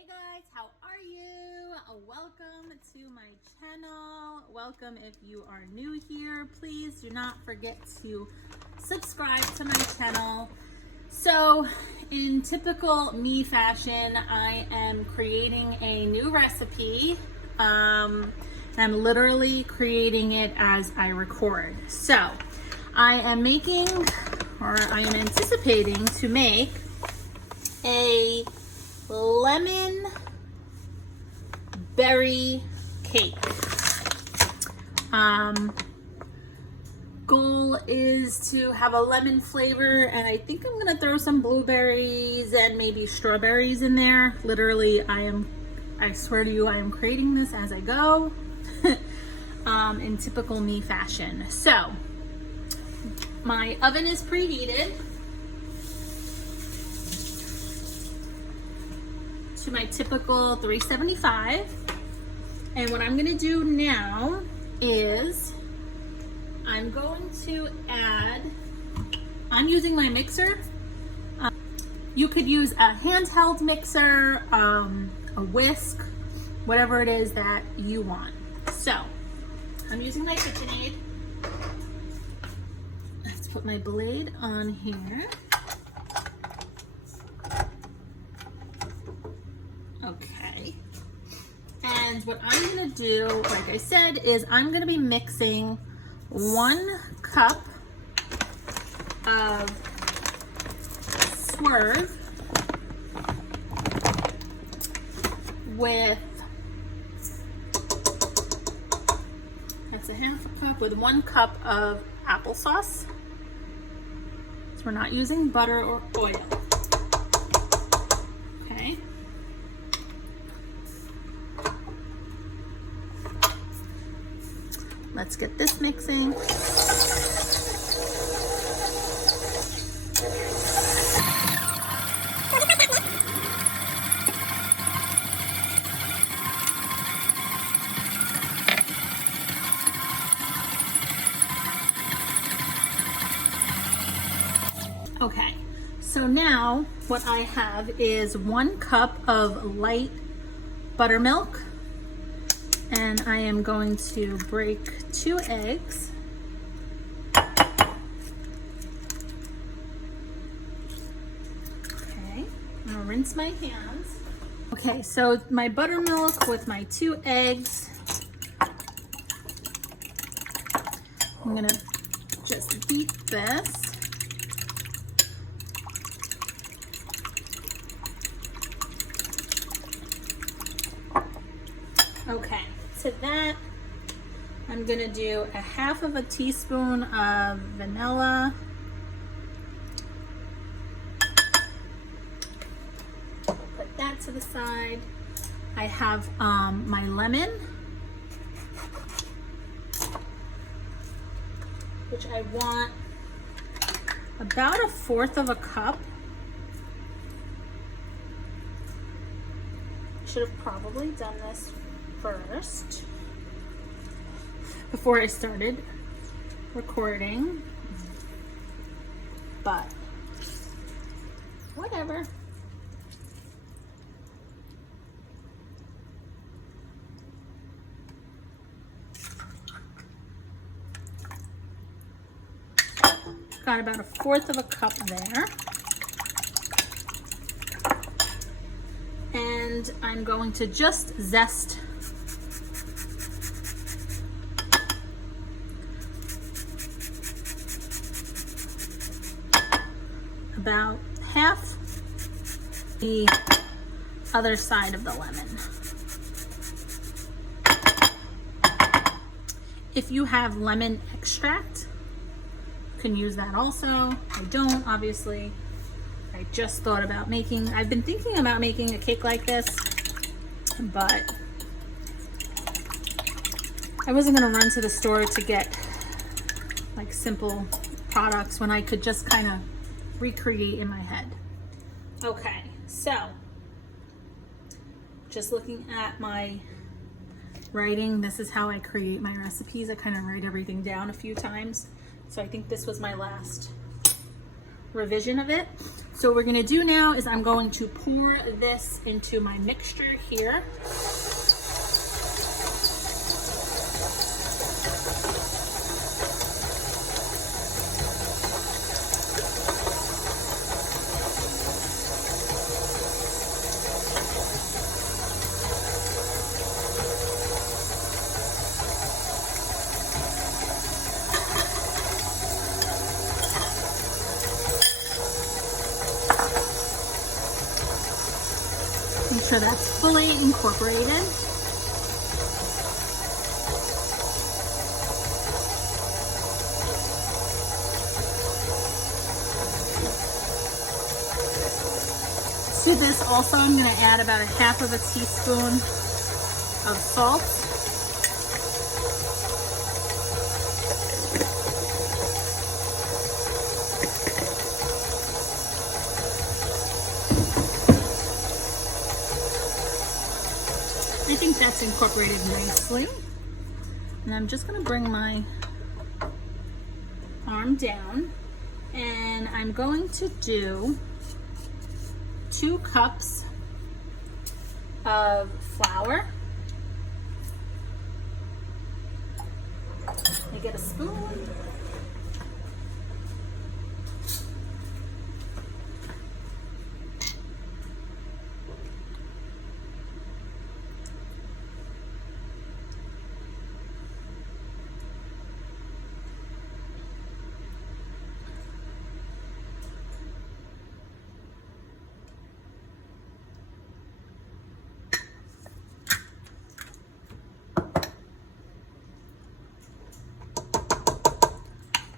Hey guys, how are you? Welcome to my channel. Welcome if you are new here. Please do not forget to subscribe to my channel. So in typical me fashion, I am creating a new recipe. I'm literally creating it as I record. So I am anticipating to make a lemon berry cake. Goal is to have a lemon flavor, and I think I'm gonna throw some blueberries and maybe strawberries in there. Literally, I swear to you, I am creating this as I go in typical me fashion. So my oven is preheated to my typical 375. And what I'm gonna do now is I'm using my mixer. You could use a handheld mixer, a whisk, whatever it is that you want. So I'm using my KitchenAid. Let's put my blade on here. Okay. And what I'm gonna do, like I said, is I'm gonna be mixing 1 cup of Swerve with, that's a half a cup, with 1 cup of applesauce. So we're not using butter or oil. Okay. Let's get this mixing. Okay, so now what I have is 1 cup of light buttermilk, and I am going to break 2 eggs. Okay, I'm gonna rinse my hands. Okay, so my buttermilk with my 2 eggs. I'm gonna just beat this. Okay, to that, I'm gonna do a half of a teaspoon of vanilla. Put that to the side. I have my lemon, which I want about 1/4 of a cup. Should have probably done this first before I started recording, but whatever. Got about 1/4 of a cup there. And I'm going to just zest about half the other side of the lemon. If you have lemon extract, you can use that also. I don't, obviously. I just thought about I've been thinking about making a cake like this, but I wasn't gonna run to the store to get like simple products when I could just kind of recreate in my head. Okay, so just looking at my writing, this is how I create my recipes. I kind of write everything down a few times. So I think this was my last revision of it. So what we're gonna do now is I'm going to pour this into my mixture here. Make sure that's fully incorporated. To this also I'm going to add about 1/2 teaspoon of salt. I think that's incorporated nicely. And I'm just gonna bring my arm down and I'm going to do 2 cups of flour. I get a spoon.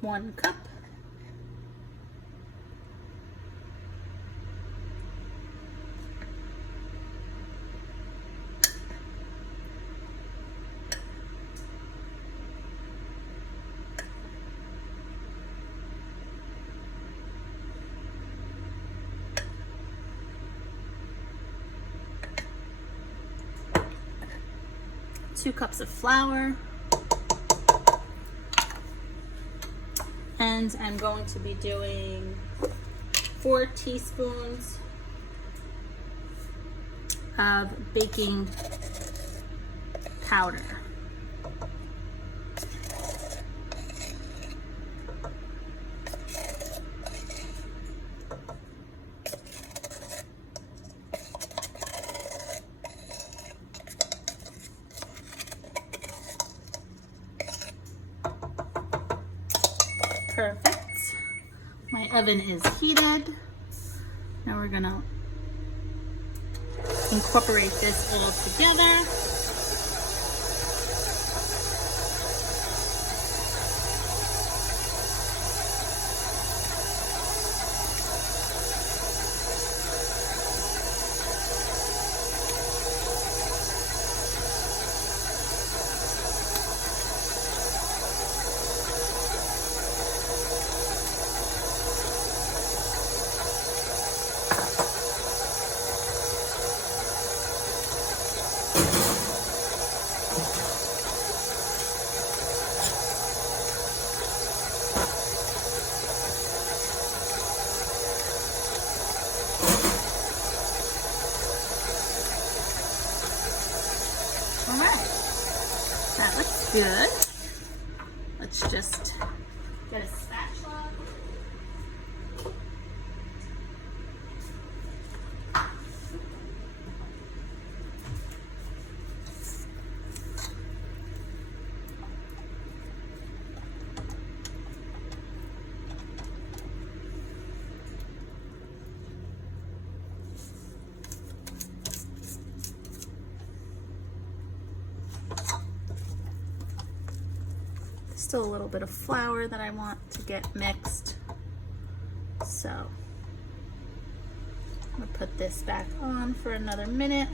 One cup. Two cups of flour. And I'm going to be doing 4 teaspoons of baking powder. Perfect. My oven is heated. Now we're gonna incorporate this all together. All right, that looks good. Let's just get a spatula. Still a little bit of flour that I want to get mixed. So I'm gonna put this back on for another minute.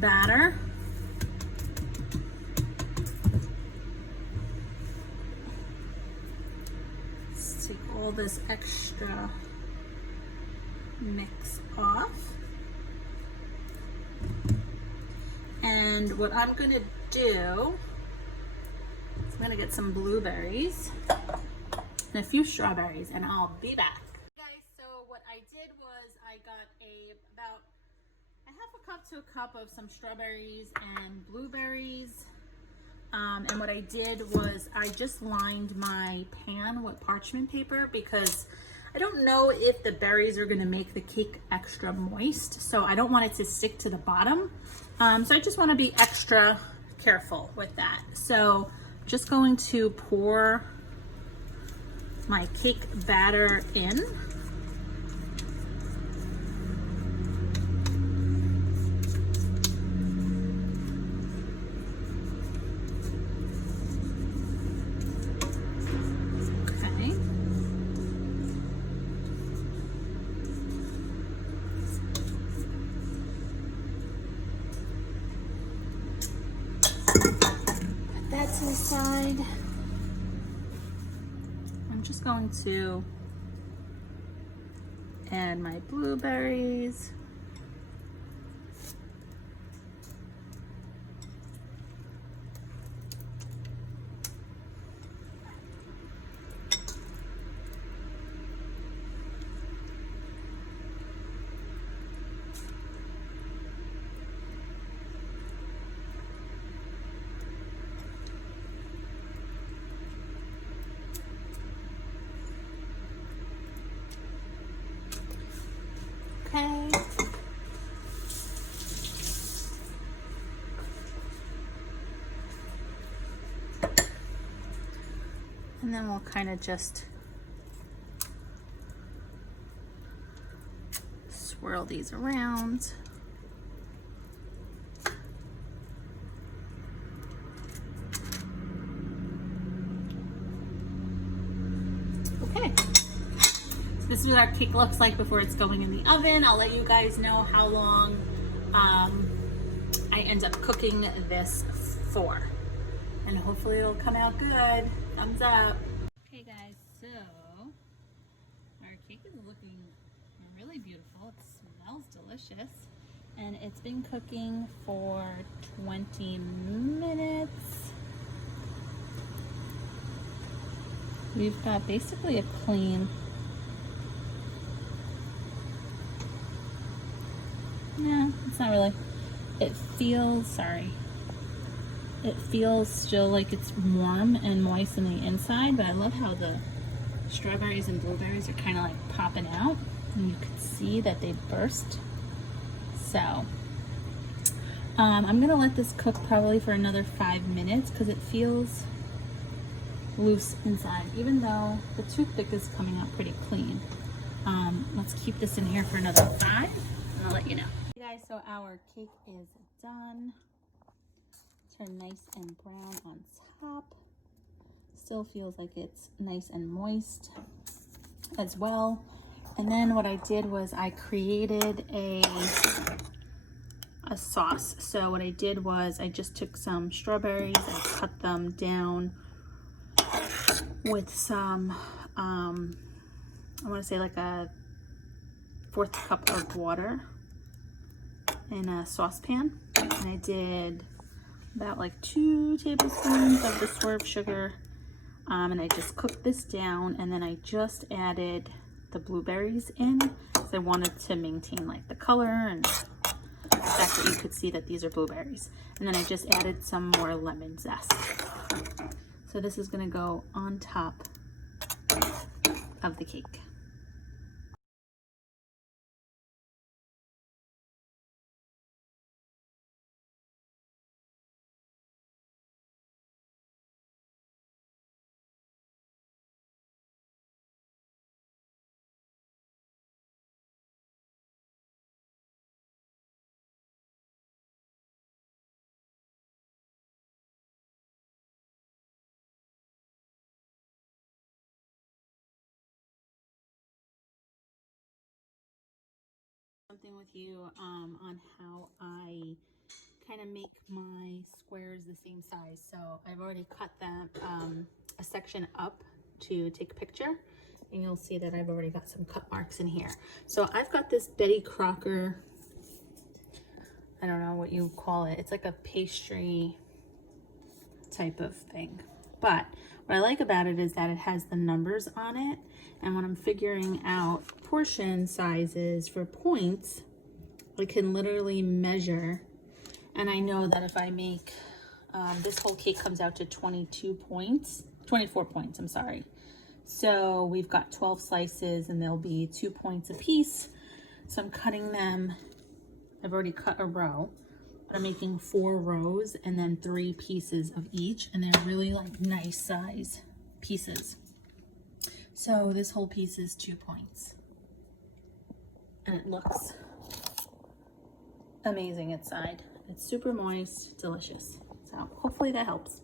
batter. Let's take all this extra mix off. And what I'm gonna do is I'm gonna get some blueberries and a few strawberries, and I'll be back. Guys, so what I did was I got about a half a cup to a cup of some strawberries and blueberries. And what I did was I just lined my pan with parchment paper because I don't know if the berries are gonna make the cake extra moist, so I don't want it to stick to the bottom. So I just wanna be extra careful with that. So I'm just going to pour my cake batter in. To the side. I'm just going to add my blueberries. Okay. And then we'll kind of just swirl these around. Okay. This is what our cake looks like before it's going in the oven. I'll let you guys know how long I end up cooking this for. And hopefully it'll come out good. Thumbs up. Okay guys, so our cake is looking really beautiful. It smells delicious. And it's been cooking for 20 minutes. We've got basically a clean, no, it's not really. It feels, sorry. It feels still like it's warm and moist on the inside, but I love how the strawberries and blueberries are kind of like popping out. And you can see that they burst. So, I'm gonna let this cook probably for another 5 minutes because it feels loose inside, even though the toothpick is coming out pretty clean. Let's keep this in here for another 5 and I'll let you know. Okay guys, so our cake is done. Turn nice and brown on top. Still feels like it's nice and moist as well. And then what I did was I created a sauce. So what I did was I just took some strawberries, I cut them down with some, I want to say like a 1/4 cup of water in a saucepan. And I did about like 2 tablespoons of the swerve sugar. And I just cooked this down, and then I just added the blueberries in because I wanted to maintain like the color and the fact that you could see that these are blueberries. And then I just added some more lemon zest. So this is gonna go on top of the cake. Something with you on how I kind of make my squares the same size. So I've already cut them a section up to take a picture, and you'll see that I've already got some cut marks in here. So I've got this Betty Crocker, I don't know what you call it. It's like a pastry type of thing. But what I like about it is that it has the numbers on it. And when I'm figuring out portion sizes for points, I can literally measure. And I know that if I make, this whole cake comes out to 24 points, I'm sorry. So we've got 12 slices and they'll be 2 points a piece. So I'm cutting them, I've already cut a row, but I'm making 4 rows and then 3 pieces of each. And they're really like nice size pieces. So this whole piece is 2 points. And it looks amazing inside. It's super moist, delicious. So hopefully that helps.